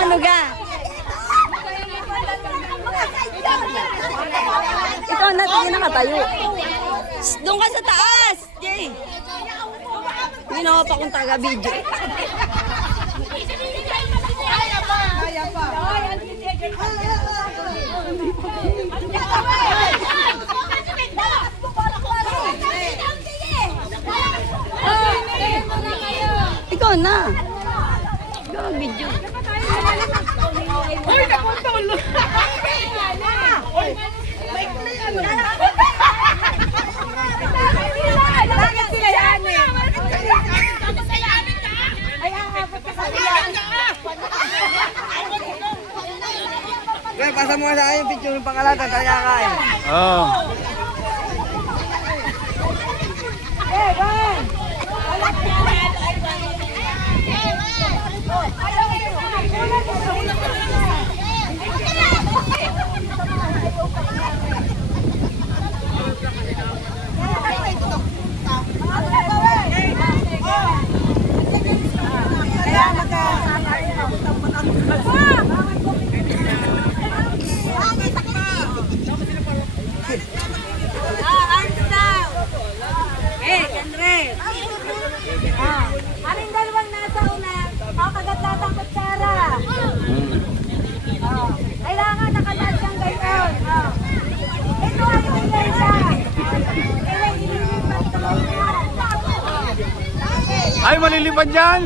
Ano ga? Ito na, tingin nakatayo. Doon ka sa taas, Jay. Hindi na ako pa kung taga-video. Ikaw na. Ikaw mag-video. Uy, napunta ulo. Uy, may ano? Bakit sila yan eh? Ay, ang apat ka sa Kaya pasa mo sa akin yung picture ng pangalatan, talaga kain. Oo. Eh, Juan! Aling dalawang nasa una, makagat ang kutsara. Kailangan nakalat kang gayon. Ito ay yung isa. Ay, malilipad dyan!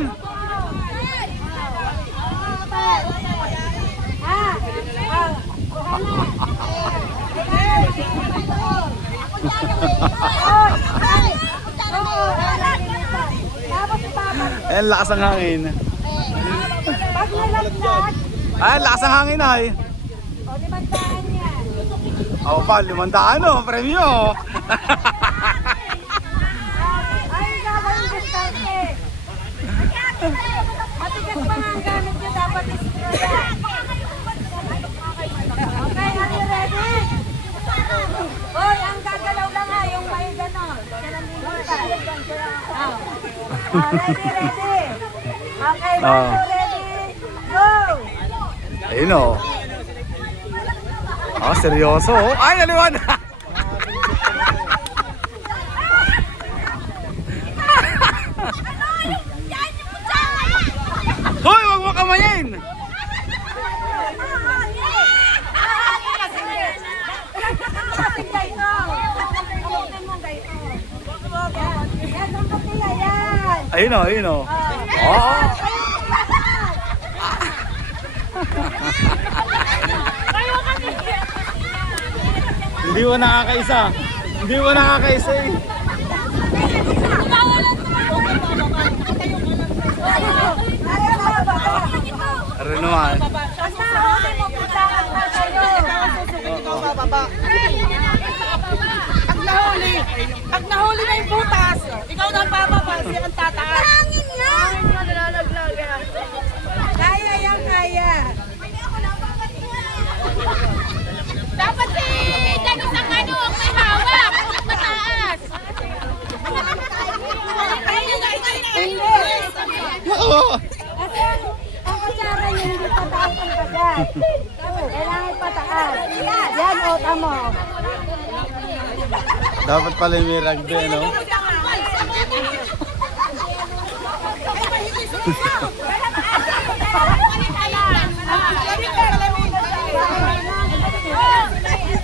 Ayan, lakas ang hangin. Pag nalaglag, Ayan, lakas ang hangin ay. o 500 yan. Oo pa, 500 oh, premyo. Ay, gagawin distante. Matigas pa nga ang gamit nyo, dapat istroya. Okay, are you ready? Hoy, ang gagalaw lang ha, yung may ganon. Ready, ready. Okay, ready, go! Ayun oh. Ah, seryoso oh. Ay, naliwan! Hoy, wag mo kamayin! Ayun oh, ayun oh. Oo. Hindi mo nakakaisa. Hindi mo nakakaisa eh. Ano naman? Pag nahuli na yung butas, ikaw na ang bababa, siya ang tataas. Hangin nga! Kaya yan, kaya. Dapat si Dennis ang ano, ang may hawak, mataas. Oo. Kasi ang kutsara niya hindi pataas ang kagat. Kailangan pataas. Yan, o, tamo. Dapat pala yung may rugby, no?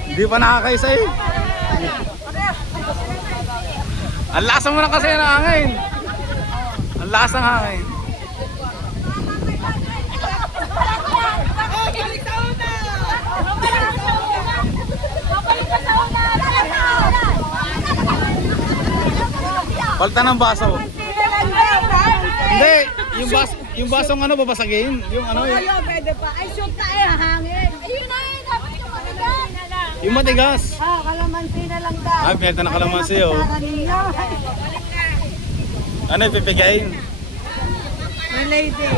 Hindi pa nakakaisa eh. Ang lasa mo na kasi ng hangin. Ang lasa ng hangin. Palta ng baso. Hindi, yung basong ano babasagin? Yung ano yung Pwede pa. Ay, shoot tayo, hangin. Ayun na, dapat yung matigas. yung matigas. Kalamansi na lang daw. Ah, pinagta ng kalamansi oh. Ano ipipigain? Na lady.